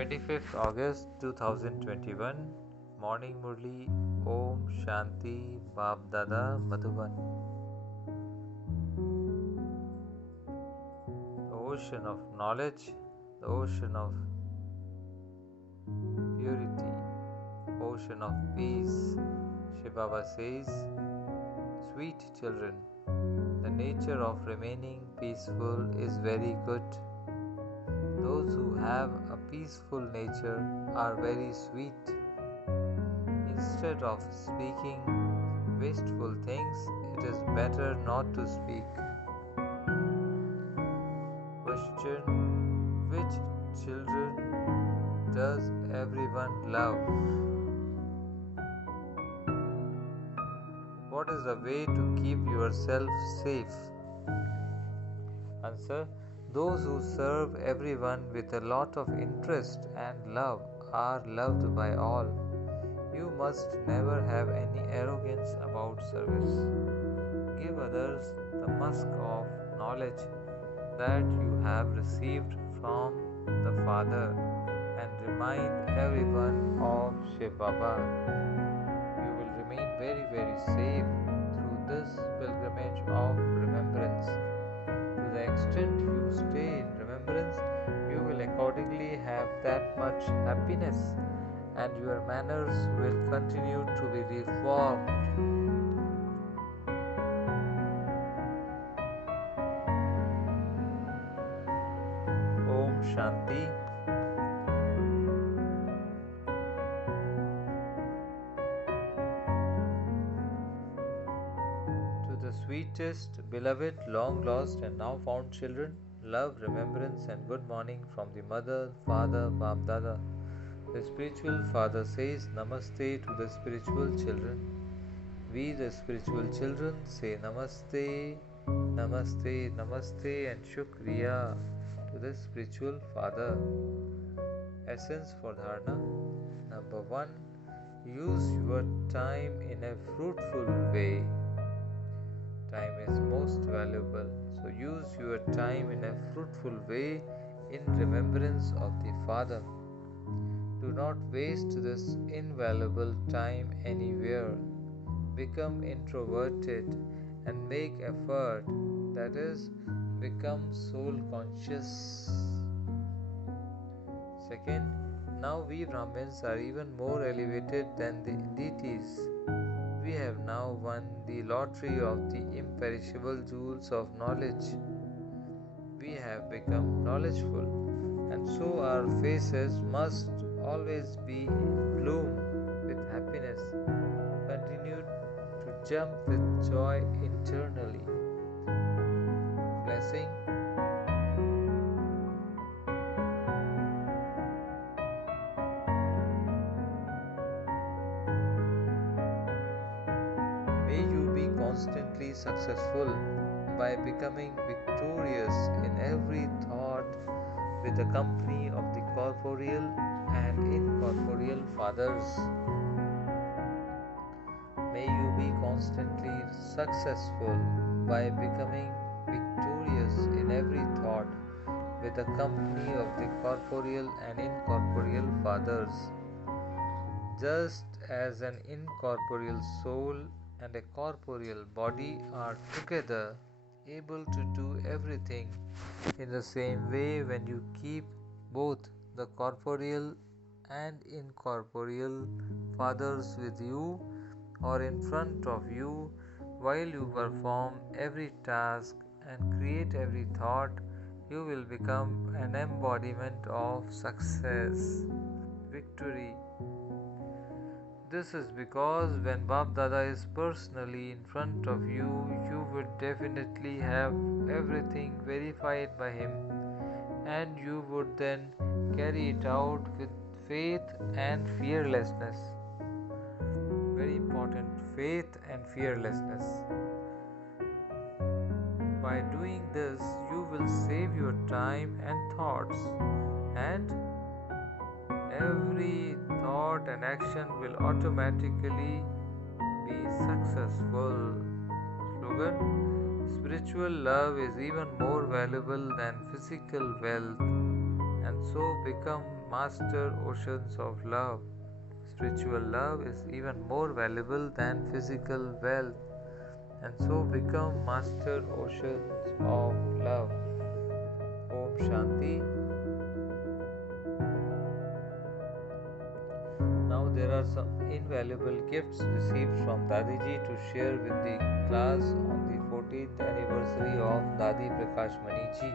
25th August 2021, Morning Murli, Om Shanti, Bab Dada Madhuban. The ocean of knowledge, the ocean of purity, ocean of peace. Shiv Baba says, sweet children, the nature of remaining peaceful is very good. Those who have a peaceful nature are very sweet. Instead of speaking wasteful things, it is better not to speak. Question: which children does everyone love? What is the way to keep yourself safe? Answer: those who serve everyone with a lot of interest and love are loved by all. You must never have any arrogance about service. Give others the musk of knowledge that you have received from the Father and remind everyone of Shiv Baba. You will remain very, very safe through this pilgrimage of remembrance. To the extent you stay in remembrance, you will accordingly have that much happiness, and your manners will continue to be reformed. Om Shanti. To the sweetest, beloved, long lost, and now found children, love, remembrance, and good morning from the Mother, Father, Bab Dada. The spiritual father says Namaste to the spiritual children. We, the spiritual children, say Namaste, Namaste, Namaste, and Shukriya to the spiritual father. Essence for Dharana. Number 1. Use your time in a fruitful way. Time is most valuable, so use your time in a fruitful way in remembrance of the Father. Do not waste this invaluable time anywhere. Become introverted and make effort, that is, become soul conscious. Second, now we Brahmins are even more elevated than the deities. We have now won the lottery of the imperishable jewels of knowledge. We have become knowledgeful, and so our faces must always be bloom with happiness. Continue to jump with joy internally. Blessing. May you be constantly successful by becoming victorious in every thought with the company of the corporeal and incorporeal fathers. May you be constantly successful by becoming victorious in every thought with the company of the corporeal and incorporeal fathers. Just as an incorporeal soul and a corporeal body are together able to do everything, in the same way, when you keep both the corporeal and incorporeal fathers with you or in front of you while you perform every task and create every thought, you will become an embodiment of success, victory. This is because when Bab Dada is personally in front of you, you would definitely have everything verified by him, and you would then carry it out with faith and fearlessness. Very important, faith and fearlessness. By doing this, you will save your time and thoughts, and every thought and action will automatically be successful. Slogan: spiritual love is even more valuable than physical wealth, and so become master oceans of love. Spiritual love is even more valuable than physical wealth, and so become master oceans of love. Om Shanti. Now there are some invaluable gifts received from Dadiji to share with the class on the 14th anniversary of Dadi Prakash Mani Ji.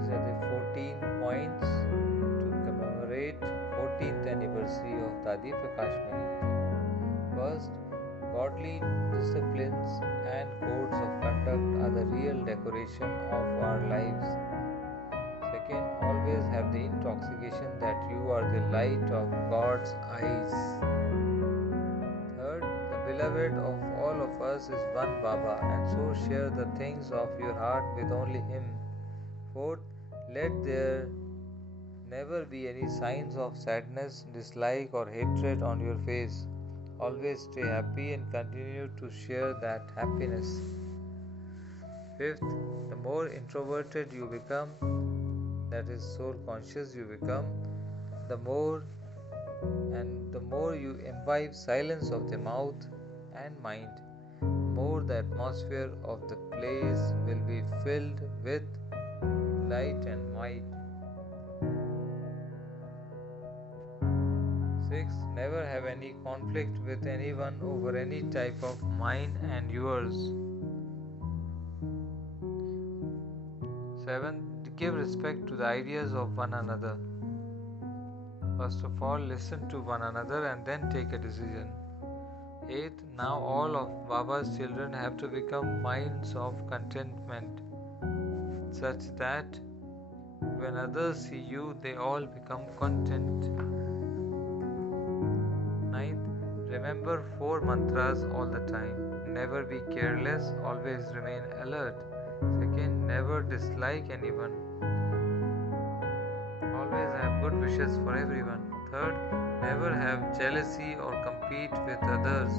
These are the 14 points to commemorate 14th anniversary of Dadi Prakash Mani Ji. First, godly disciplines and codes of conduct are the real decoration of our lives. Second, always have the intoxication that you are the light of God's eyes. Third, the beloved of all of us is one Baba, and so share the things of your heart with only Him. Fourth, let there never be any signs of sadness, dislike, or hatred on your face. Always stay happy and continue to share that happiness. Fifth, the more introverted you become, that is soul conscious you become, the more you imbibe silence of the mouth and mind, more the atmosphere of the place will be filled with light and might. 6. Never have any conflict with anyone over any type of mine and yours. 7. Give respect to the ideas of one another. First of all, listen to one another and then take a decision. 8. Now all of Baba's children have to become minds of contentment, such that when others see you, they all become content. 9th, remember 4 mantras all the time. Never be careless, always remain alert. Second, never dislike anyone. Always have good wishes for everyone. Third, never have jealousy or compete with others.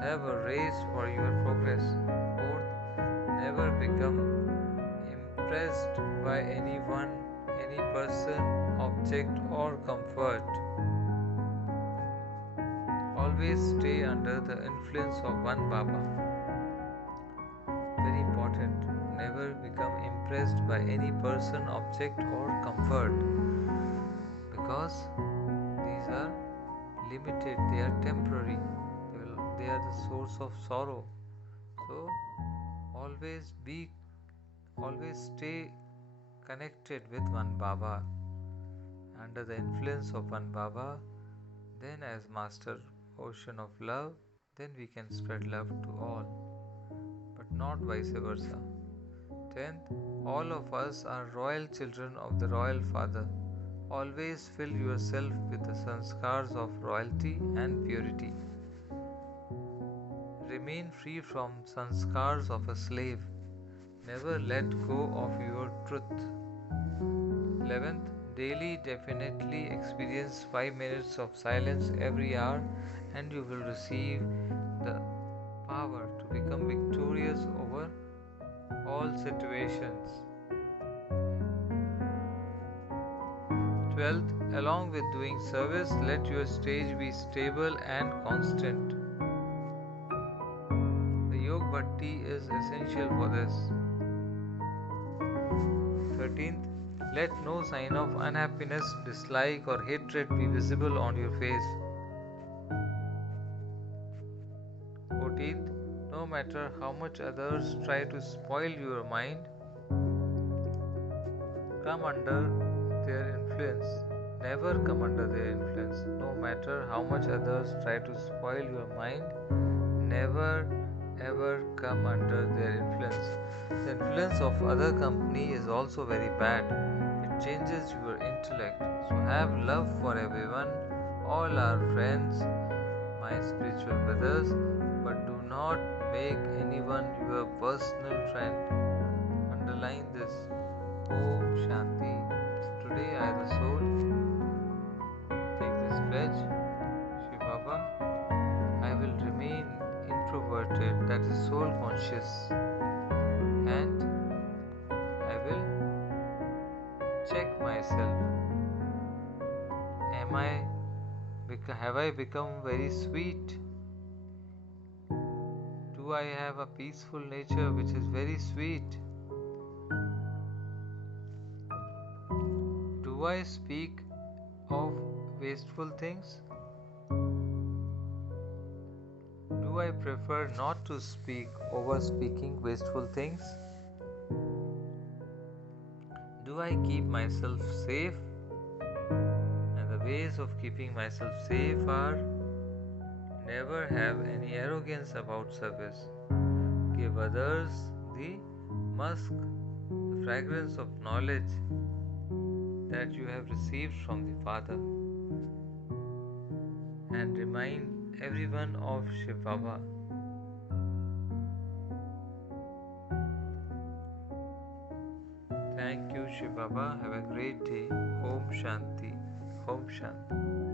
Have a race for your progress. Fourth, never become impressed by anyone, any person, object, or comfort. Always stay under the influence of one Baba. Very important. Never become impressed by any person, object, or comfort, because these are limited, they are temporary, they are the source of sorrow. So always stay connected with one Baba, under the influence of one Baba. Then as master ocean of love, then we can spread love to all, but not vice versa. 10th, all of us are royal children of the royal Father. Always fill yourself with the sanskars of royalty and purity. Remain free from sanskars of a slave. Never let go of your truth. 11th, daily definitely experience 5 minutes of silence every hour, and you will receive the power to become victorious over all situations. 12th, along with doing service, let your stage be stable and constant. The Yog Bhakti is essential for this. 13th, let no sign of unhappiness, dislike, or hatred be visible on your face. 14th, no matter how much others try to spoil your mind, come under their influence. Never come under their influence. No matter how much others try to spoil your mind, never ever come under their influence. The influence of other company is also very bad. It changes your intellect. So have love for everyone. All are friends, my spiritual brothers, but do not make anyone your personal friend. Underline this. Om Shanti. Today I, the soul, take this pledge. Shiv Baba, I will remain introverted, that is soul conscious, and I will check myself. Have I become very sweet? Do I have a peaceful nature which is very sweet? Do I speak of wasteful things? Do I prefer not to speak over speaking wasteful things? Do I keep myself safe? And the ways of keeping myself safe are: never have any arrogance about service. Give others the musk, the fragrance of knowledge that you have received from the Father. And remind everyone of Shiv Baba. Thank you, Shiv Baba. Have a great day. Om Shanti. Om Shanti.